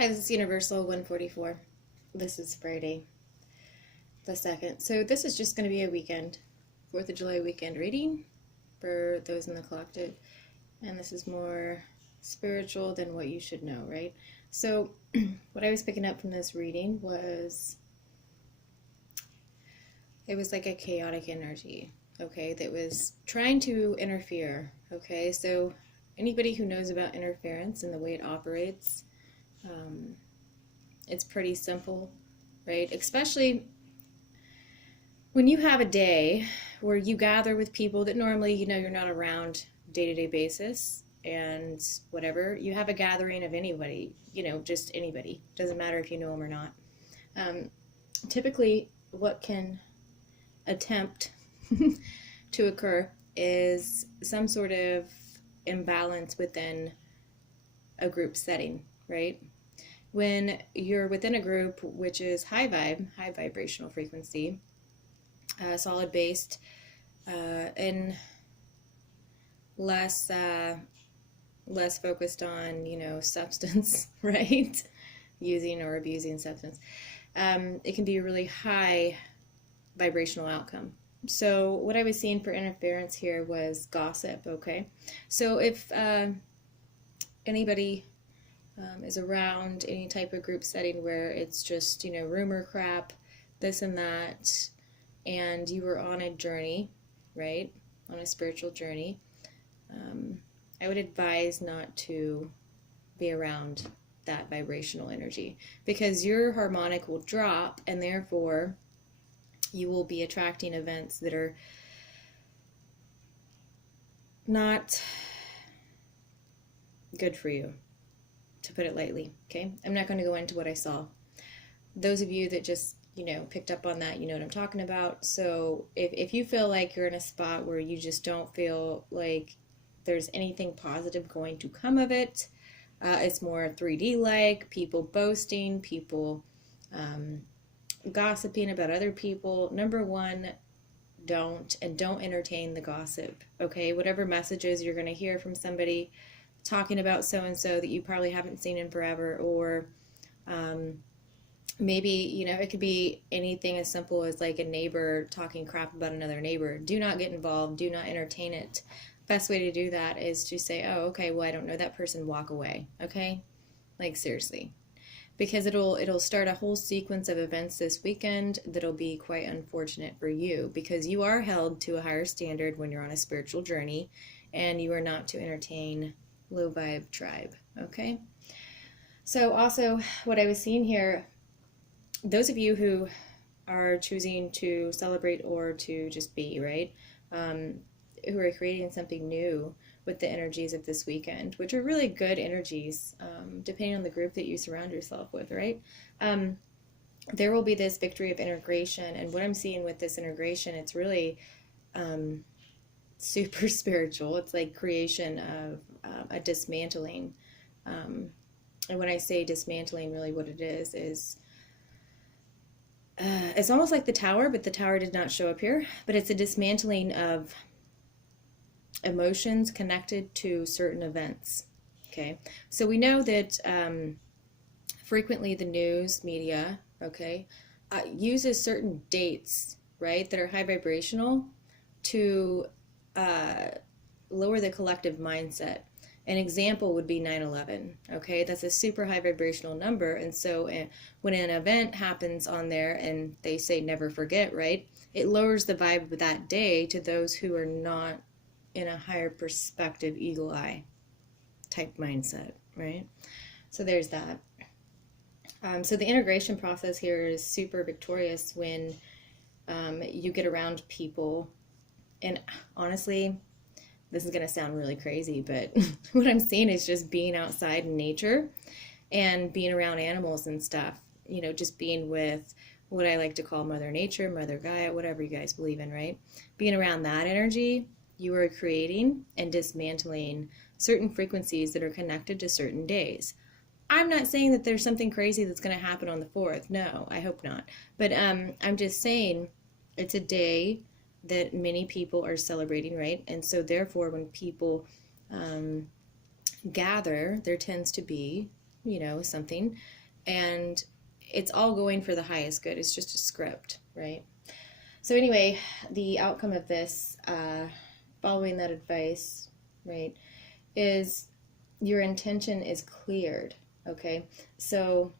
Hi, this is Universal 144. This is Friday the 2nd. So this is just going to be a weekend, 4th of July weekend reading for those in the collective. And this is more spiritual than what you should know, right? So what I was picking up from this reading was, it was like a chaotic energy, okay, that was trying to interfere, okay? So anybody who knows about interference and the way it operates, it's pretty simple, right? Especially when you have a day where you gather with people that normally, you're not around day-to-day basis and whatever. You have a gathering of anybody, just anybody. Doesn't matter if you know them or not. Typically, what can attempt to occur is some sort of imbalance within a group setting, right? When you're within a group which is high vibrational frequency, solid based, and less focused on substance, right? Using or abusing substance, it can be a really high vibrational outcome. So what I was seeing for interference here was gossip. Okay, so if anybody is around any type of group setting where it's just, rumor crap, this and that, and you were on a journey, right? On a spiritual journey, I would advise not to be around that vibrational energy because your harmonic will drop and therefore you will be attracting events that are not good for you, to put it lightly, okay? I'm not going to go into what I saw. Those of you that just, picked up on that, you know what I'm talking about. So if you feel like you're in a spot where you just don't feel like there's anything positive going to come of it, it's more 3D-like, people boasting, people gossiping about other people. Number one, don't entertain the gossip, okay? Whatever messages you're going to hear from somebody talking about so-and-so that you probably haven't seen in forever, or maybe, it could be anything as simple as like a neighbor talking crap about another neighbor. Do not get involved. Do not entertain it. Best way to do that is to say, oh, okay, well, I don't know that person, walk away, okay? Like, seriously. Because it'll start a whole sequence of events this weekend that'll be quite unfortunate for you, because you are held to a higher standard when you're on a spiritual journey, and you are not to entertain low vibe tribe, okay? So also what I was seeing here, those of you who are choosing to celebrate or to just be, right, who are creating something new with the energies of this weekend, which are really good energies, depending on the group that you surround yourself with, right? There will be this victory of integration, and what I'm seeing with this integration, it's really super spiritual. It's like creation of a dismantling. And when I say dismantling, really what it is it's almost like the tower, but the tower did not show up here. But it's a dismantling of emotions connected to certain events. Okay, so we know that frequently the news media, okay, uses certain dates, right, that are high vibrational to lower the collective mindset. An example would be 9/11, okay? That's a super high vibrational number, and so when an event happens on there and they say never forget, right, it lowers the vibe of that day to those who are not in a higher perspective, eagle eye type mindset, right? So there's that. So the integration process here is super victorious when you get around people, and honestly, this is going to sound really crazy, but what I'm seeing is just being outside in nature and being around animals and stuff, just being with what I like to call Mother Nature, Mother Gaia, whatever you guys believe in, right? Being around that energy, you are creating and dismantling certain frequencies that are connected to certain days. I'm not saying that there's something crazy that's going to happen on the 4th. No, I hope not. But I'm just saying it's a day that many people are celebrating, right? And so therefore when people gather, there tends to be something, and it's all going for the highest good. It's just a script, right? So anyway, the outcome of this, following that advice, right, is your intention is cleared, okay? So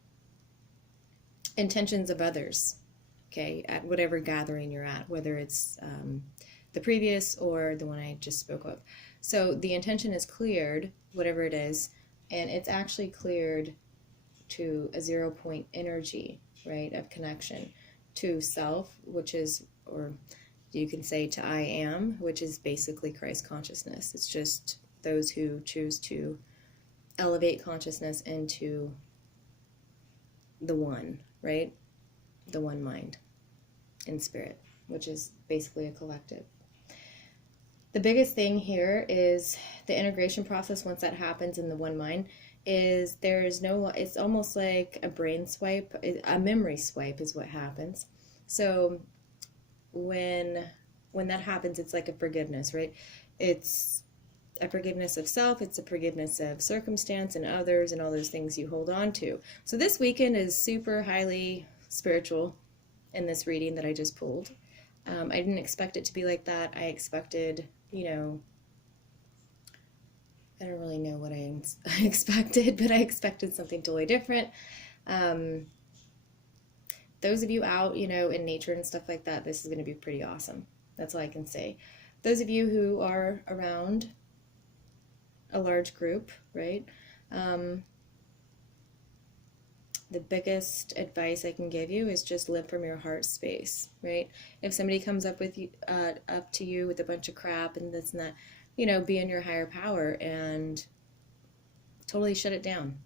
intentions of others, okay, at whatever gathering you're at, whether it's the previous or the one I just spoke of. So the intention is cleared, whatever it is, and it's actually cleared to a 0 point energy, right, of connection to self, which is, or you can say to I am, which is basically Christ consciousness. It's just those who choose to elevate consciousness into the one, right? The one mind in spirit, which is basically a collective. The biggest thing here is the integration process. Once that happens in the one mind, is there's no, it's almost like a brain swipe, a memory swipe is what happens. So when that happens, it's like a forgiveness, right? It's a forgiveness of self, it's a forgiveness of circumstance and others and all those things you hold on to. So this weekend is super highly spiritual in this reading that I just pulled. I didn't expect it to be like that. I expected, I don't really know what I expected, but I expected something totally different. Those of you out, in nature and stuff like that, this is going to be pretty awesome. That's all I can say. Those of you who are around a large group, right? The biggest advice I can give you is just live from your heart space, right? If somebody comes up with you, up to you with a bunch of crap and this and that, be in your higher power and totally shut it down.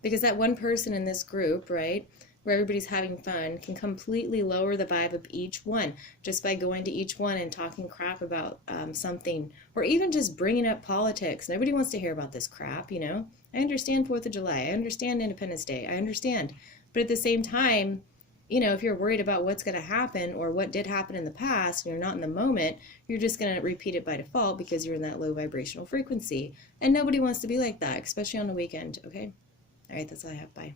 Because that one person in this group, right, where everybody's having fun, can completely lower the vibe of each one just by going to each one and talking crap about something, or even just bringing up politics. Nobody wants to hear about this crap, I understand 4th of July. I understand Independence Day. I understand. But at the same time, if you're worried about what's going to happen or what did happen in the past and you're not in the moment, you're just going to repeat it by default because you're in that low vibrational frequency. And nobody wants to be like that, especially on the weekend, okay? All right, that's all I have. Bye.